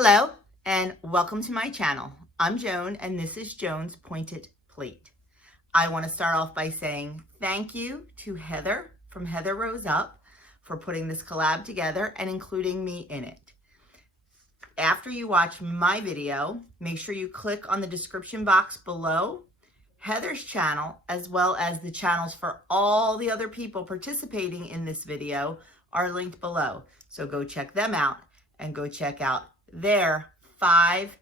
Hello and welcome to my channel. I'm Joan and this is Joan's Pointed Plate. I want to start off by saying thank you to Heather from Heather Rose Up for putting this collab together and including me in it. After you watch my video, make sure you click on the description box below. Heather's channel, as well as the channels for all the other people participating in this video, are linked below. So go check them out and go check out their 5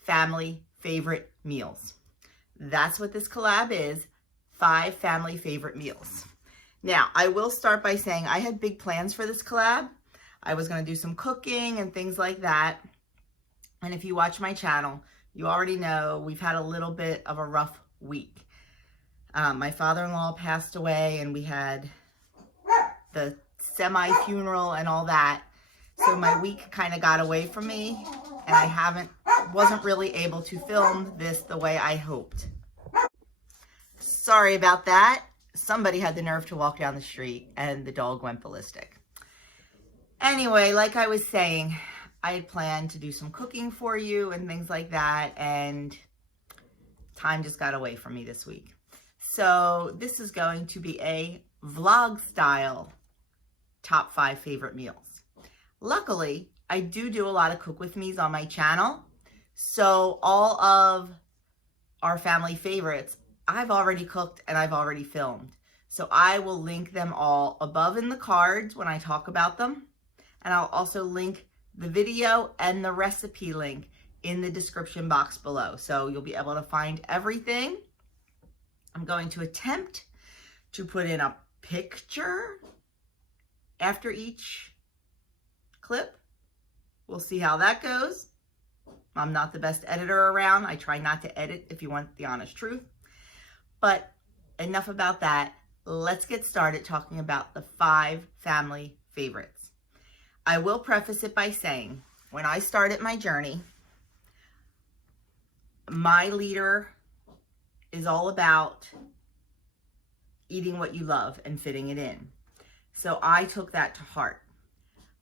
family favorite meals. That's what this collab is, 5 family favorite meals. Now, I will start by saying I had big plans for this collab. I was going to do some cooking and things like that. And if you watch my channel, you already know we've had a little bit of a rough week. My father-in-law passed away and we had the semi-funeral and all that. So my week kind of got away from me and I wasn't really able to film this the way I hoped. Sorry about that. Somebody had the nerve to walk down the street and the dog went ballistic. Anyway, like I was saying, I had planned to do some cooking for you and things like that, and time just got away from me this week. So this is going to be a vlog style top 5 favorite meals. Luckily, I do a lot of cook with me's on my channel. So all of our family favorites, I've already cooked and I've already filmed. So I will link them all above in the cards when I talk about them. And I'll also link the video and the recipe link in the description box below. So you'll be able to find everything. I'm going to attempt to put in a picture after each clip. We'll see how that goes. I'm not the best editor around. I try not to edit if you want the honest truth. But enough about that. Let's get started talking about the 5 family favorites. I will preface it by saying, when I started my journey, my leader is all about eating what you love and fitting it in. So I took that to heart.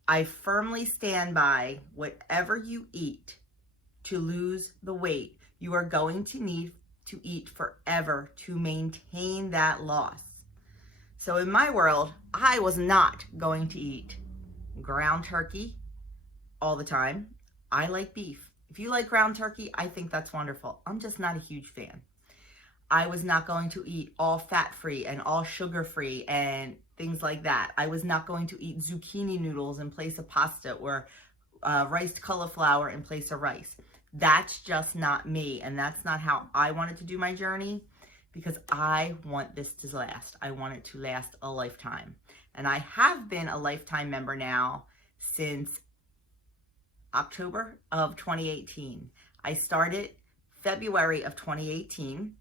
I firmly stand by whatever you eat to lose the weight you are going to need to eat forever to maintain that loss. So in my world, I was not going to eat ground turkey all the time. I like beef. If you like ground turkey, I think that's wonderful. I'm just not a huge fan. I was not going to eat all fat-free and all sugar-free and things like that. I was not going to eat zucchini noodles in place of pasta or riced cauliflower in place of rice. That's just not me, and that's not how I wanted to do my journey, because I want this to last. I want it to last a lifetime. And I have been a lifetime member now since October of 2018. I started February of 2018,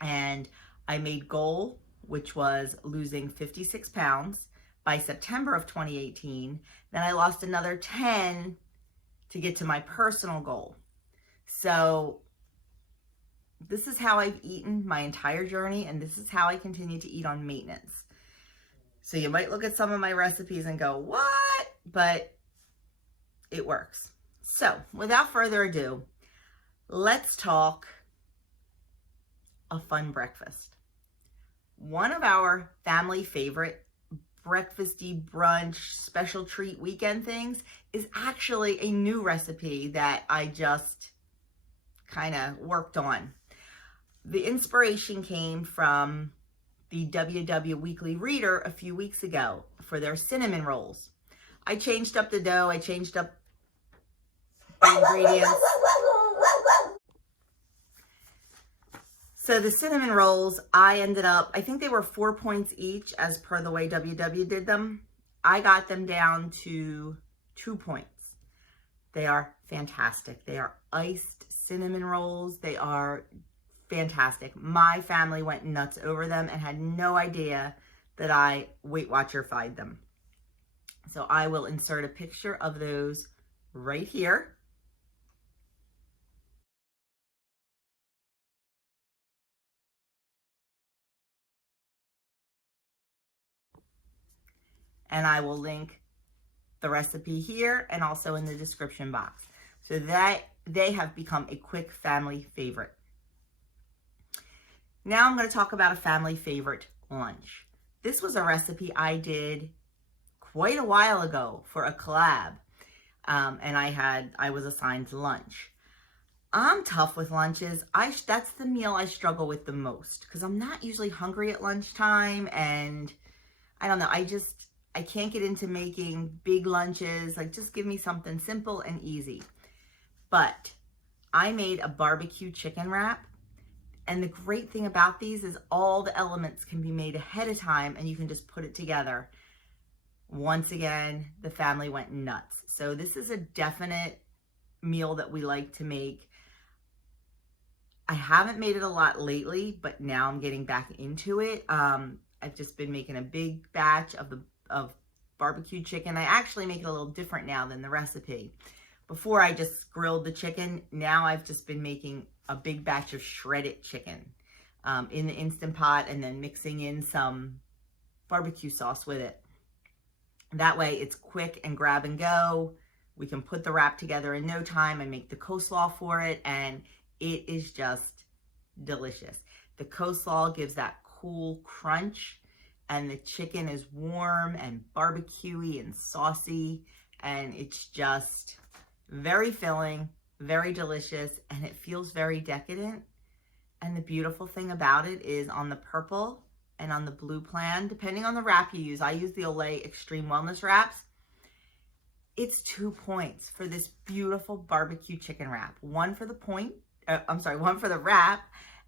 and I made goal, which was losing 56 pounds by September of 2018. Then I lost another 10 to get to my personal goal. So this is how I've eaten my entire journey, and this is how I continue to eat on maintenance. So you might look at some of my recipes and go, what? But it works. So without further ado, let's talk a fun breakfast. One of our family favorite breakfasty brunch special treat weekend things is actually a new recipe that I just kind of worked on. The inspiration came from the WW Weekly Reader a few weeks ago for their cinnamon rolls. I changed up the dough, I changed up the ingredients. So the cinnamon rolls, I ended up, I think they were 4 points each as per the way WW did them. I got them down to 2 points. They are fantastic. They are iced cinnamon rolls. They are fantastic. My family went nuts over them and had no idea that I Weight Watcher-fied them. So I will insert a picture of those right here. And I will link the recipe here and also in the description box. So that they have become a quick family favorite. Now I'm going to talk about a family favorite lunch. This was a recipe I did quite a while ago for a collab. And I was assigned to lunch. I'm tough with lunches. That's the meal I struggle with the most because I'm not usually hungry at lunchtime, and I don't know, I can't get into making big lunches. Like, just give me something simple and easy. But I made a barbecue chicken wrap, and the great thing about these is all the elements can be made ahead of time and you can just put it together. Once again, the family went nuts. So this is a definite meal that we like to make. I haven't made it a lot lately, but now I'm getting back into it. I've just been making a big batch of barbecue chicken. I actually make it a little different now than the recipe. Before I just grilled the chicken. Now I've just been making a big batch of shredded chicken in the Instant Pot and then mixing in some barbecue sauce with it. That way it's quick and grab and go. We can put the wrap together in no time and make the coleslaw for it, and it is just delicious. The coleslaw gives that cool crunch, and the chicken is warm and barbecuey and saucy, and it's just very filling, very delicious, and it feels very decadent. And the beautiful thing about it is on the purple and on the blue plan, depending on the wrap you use, I use the Olay Extreme Wellness wraps. It's 2 points for this beautiful barbecue chicken wrap. One for the one for the wrap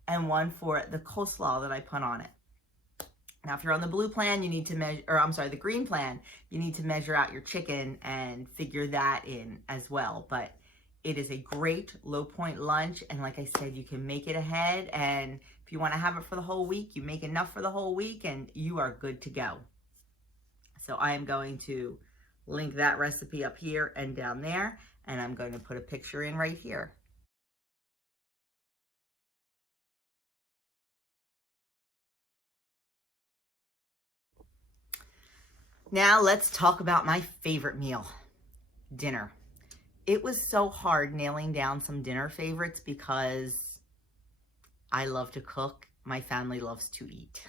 and one for the coleslaw that I put on it. Now, if you're on the blue plan, you need to measure, the green plan, you need to measure out your chicken and figure that in as well. But it is a great low point lunch. And like I said, you can make it ahead. And if you want to have it for the whole week, you make enough for the whole week and you are good to go. So I am going to link that recipe up here and down there. And I'm going to put a picture in right here. Now let's talk about my favorite meal, dinner. It was so hard nailing down some dinner favorites because I love to cook. My family loves to eat.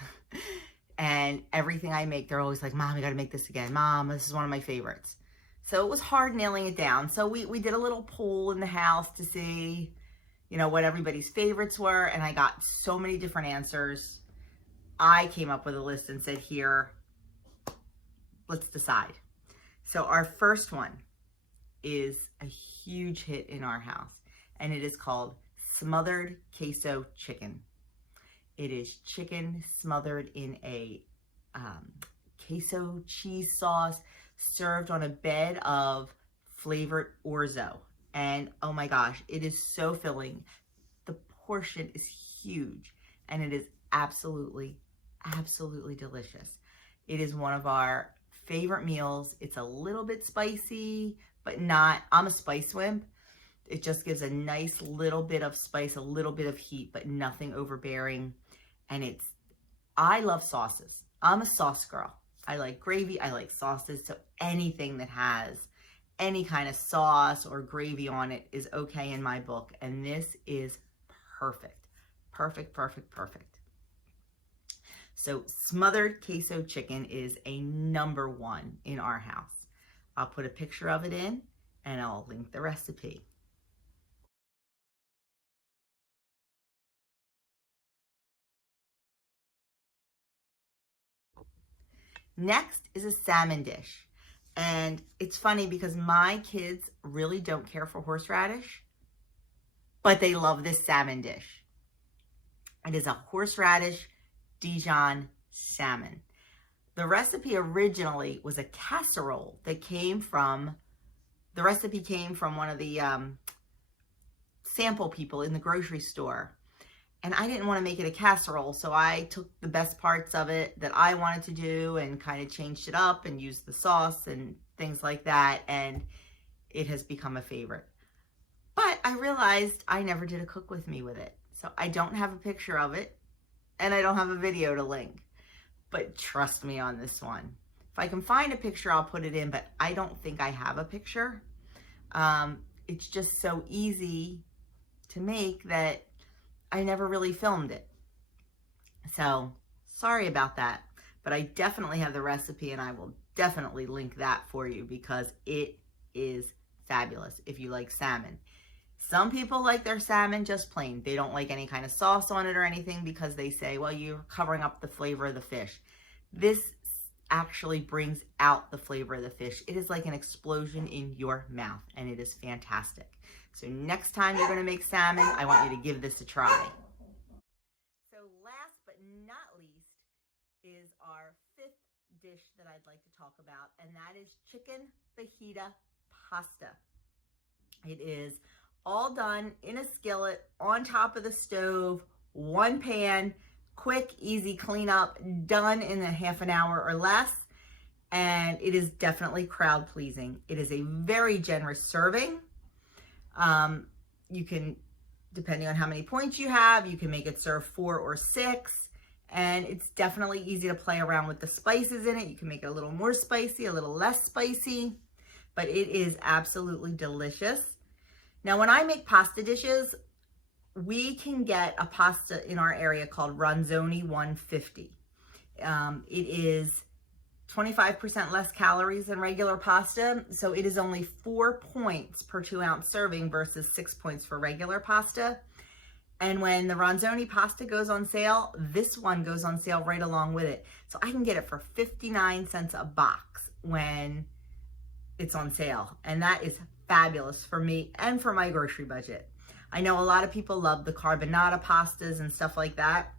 And everything I make, they're always like, Mom, you gotta make this again. Mom, this is one of my favorites. So it was hard nailing it down. So we did a little poll in the house to see, what everybody's favorites were. And I got so many different answers. I came up with a list and said, here, let's decide. So our first one is a huge hit in our house, and it is called Smothered Queso Chicken. It is chicken smothered in a queso cheese sauce served on a bed of flavored orzo. And oh my gosh, it is so filling. The portion is huge, and it is absolutely, absolutely delicious. It is one of our favorite meals. It's a little bit spicy, but not, I'm a spice wimp. It just gives a nice little bit of spice, a little bit of heat, but nothing overbearing. And I love sauces. I'm a sauce girl. I like gravy, I like sauces. So anything that has any kind of sauce or gravy on it is okay in my book. And this is perfect, perfect, perfect, perfect. So smothered queso chicken is a #1 in our house. I'll put a picture of it in and I'll link the recipe. Next is a salmon dish. And it's funny because my kids really don't care for horseradish, but they love this salmon dish. It is a horseradish Dijon salmon. The recipe originally was a casserole that the recipe came from one of the sample people in the grocery store. And I didn't want to make it a casserole, so I took the best parts of it that I wanted to do and kind of changed it up and used the sauce and things like that, and it has become a favorite. But I realized I never did a cook with me with it, so I don't have a picture of it, and I don't have a video to link. But trust me on this one. If I can find a picture, I'll put it in, but I don't think I have a picture. it's just so easy to make that I never really filmed it. So sorry about that, but I definitely have the recipe and I will definitely link that for you because it is fabulous if you like salmon. Some people like their salmon just plain. They don't like any kind of sauce on it or anything because they say, well, you're covering up the flavor of the fish. This actually brings out the flavor of the fish. It is like an explosion in your mouth and it is fantastic. So next time you're going to make salmon, I want you to give this a try. So last but not least is our fifth dish that I'd like to talk about, and that is chicken fajita pasta. It is all done in a skillet on top of the stove, one pan, quick, easy cleanup, done in a half an hour or less, and it is definitely crowd pleasing. It is a very generous serving. You can, depending on how many points you have, you can make it serve 4 or 6, and it's definitely easy to play around with the spices in it. You can make it a little more spicy, a little less spicy, but it is absolutely delicious. Now, when I make pasta dishes, we can get a pasta in our area called Ronzoni 150. It is 25% less calories than regular pasta, so it is only 4 points per 2-ounce serving versus 6 points for regular pasta. And when the Ronzoni pasta goes on sale, this one goes on sale right along with it. So I can get it for 59 cents a box when it's on sale. And that is fabulous for me and for my grocery budget. I know a lot of people love the carbonara pastas and stuff like that,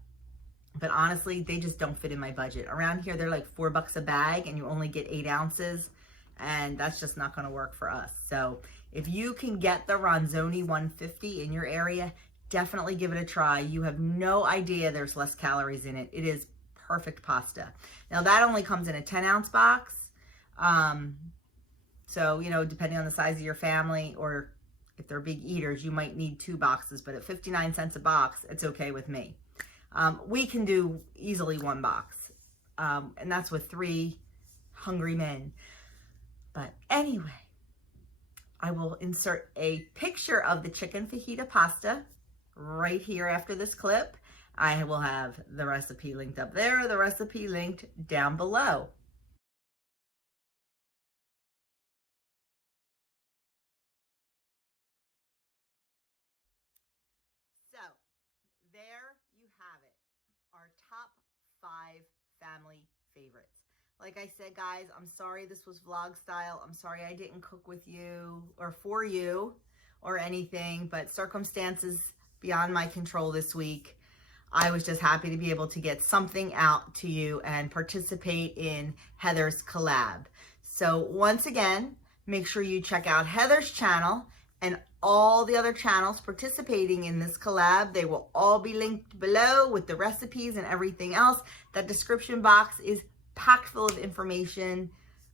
but honestly, they just don't fit in my budget. Around here, they're like $4 a bag and you only get 8 ounces, and that's just not gonna work for us. So if you can get the Ronzoni 150 in your area, definitely give it a try. You have no idea there's less calories in it. It is perfect pasta. Now that only comes in a 10-ounce box. So, you know, depending on the size of your family, or if they're big eaters, you might need 2 boxes, but at 59 cents a box, it's okay with me. We can do easily 1 box, and that's with 3 hungry men. But anyway, I will insert a picture of the chicken fajita pasta right here after this clip. I will have the recipe linked up there, the recipe linked down below. So there you have it, our top 5 family favorites. Like I said, guys, I'm sorry this was vlog style. I'm sorry I didn't cook with you or for you or anything, but circumstances beyond my control this week. I was just happy to be able to get something out to you and participate in Heather's collab. So once again, make sure you check out Heather's channel and all the other channels participating in this collab. They will all be linked below with the recipes and everything else. That description box is packed full of information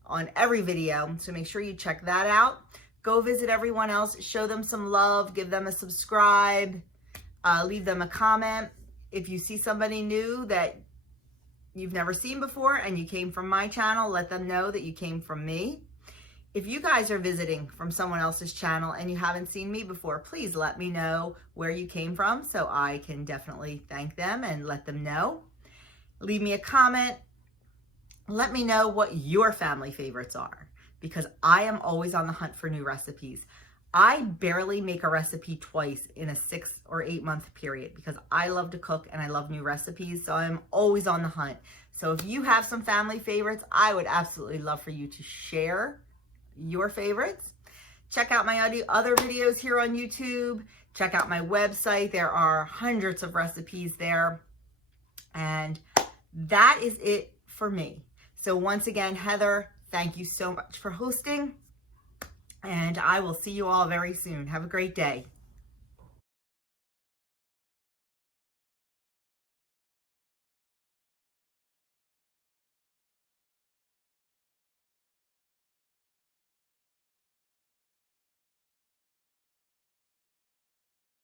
on every video, so make sure you check that out. Go visit everyone else, show them some love, give them a subscribe, leave them a comment. If you see somebody new that you've never seen before and you came from my channel, let them know that you came from me. If you guys are visiting from someone else's channel and you haven't seen me before, please let me know where you came from so I can definitely thank them and let them know. Leave me a comment. Let me know what your family favorites are, because I am always on the hunt for new recipes. I barely make a recipe twice in a 6 or 8 month period because I love to cook and I love new recipes, so I'm always on the hunt. So if you have some family favorites, I would absolutely love for you to share your favorites. Check out my other videos here on YouTube. Check out my website. There are hundreds of recipes there. And that is it for me. So once again, Heather, thank you so much for hosting. And I will see you all very soon. Have a great day.